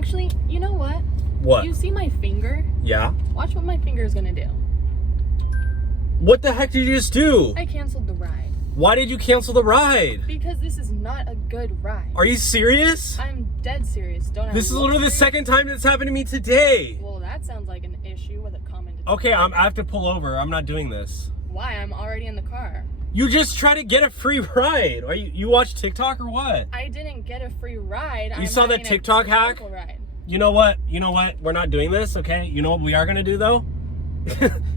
Actually, you know what? What? You see my finger? Yeah? Watch what my finger is gonna do. What the heck did you just do? I canceled the ride. Why did you cancel the ride? Because this is not a good ride. Are you serious? I'm dead serious. Don't I? This is literally the second time that's happened to me today. Well, that sounds like an issue with a common denominator. Okay, I have to pull over. I'm not doing this. Why? I'm already in the car. You just try to get a free ride. Are you watch TikTok or what? I didn't get a free ride. You saw that TikTok hack? Ride. You know what? We're not doing this, okay? You know what we are gonna do though?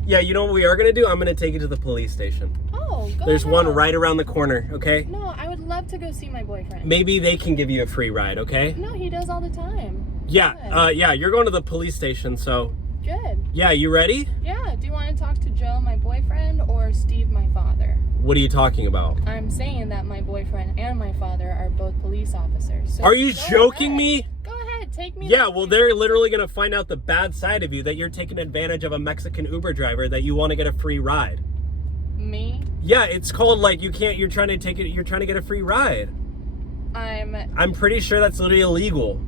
Yeah, you know what we are gonna do? I'm gonna take you to the police station. Oh, go There's ahead. one right around the corner, okay? No, I would love to go see my boyfriend. Maybe they can give you a free ride, okay? No, he does all the time. Yeah, yeah, you're going to the police station, so. Good. Yeah, you ready? Yeah, do you want to talk to Joe, my boyfriend, or Steve, my father? What are you talking about? I'm saying that my boyfriend and my father are both police officers. So are you joking me? Go ahead, take me. Yeah, well, they're literally gonna find out the bad side of you, that you're taking advantage of a Mexican Uber driver, that you want to get a free ride. Me? Yeah, it's called like you're trying to get a free ride. I'm pretty sure that's literally illegal.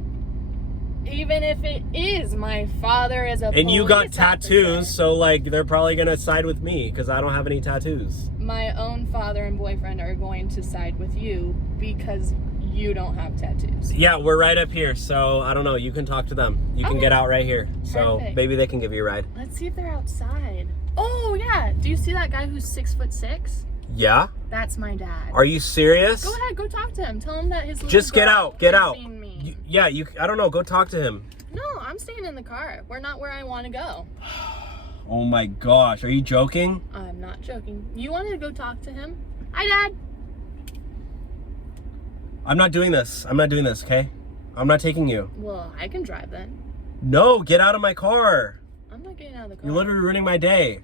Even if it is, my father is a and you got tattoos, officer. so like they're probably gonna side with me because I don't have any tattoos. My own father and boyfriend are going to side with you because you don't have tattoos. Yeah, we're right up here, so I don't know. You can talk to them. You can get out right here. So Perfect. maybe they can give you a ride. Let's see if they're outside. Oh yeah, do you see that guy who's 6'6"? Yeah? That's my dad. Are you serious? Go ahead, go talk to him. Tell him that his little Just get girl out, get has out. seen me. Yeah, I don't know, go talk to him. No, I'm staying in the car. We're not where I want to go. Oh my gosh, are you joking? I'm not joking. You wanted to go talk to him? Hi, Dad. I'm not doing this. I'm not doing this, okay? I'm not taking you. Well, I can drive then. No, get out of my car. I'm not getting out of the car. You're literally ruining my day.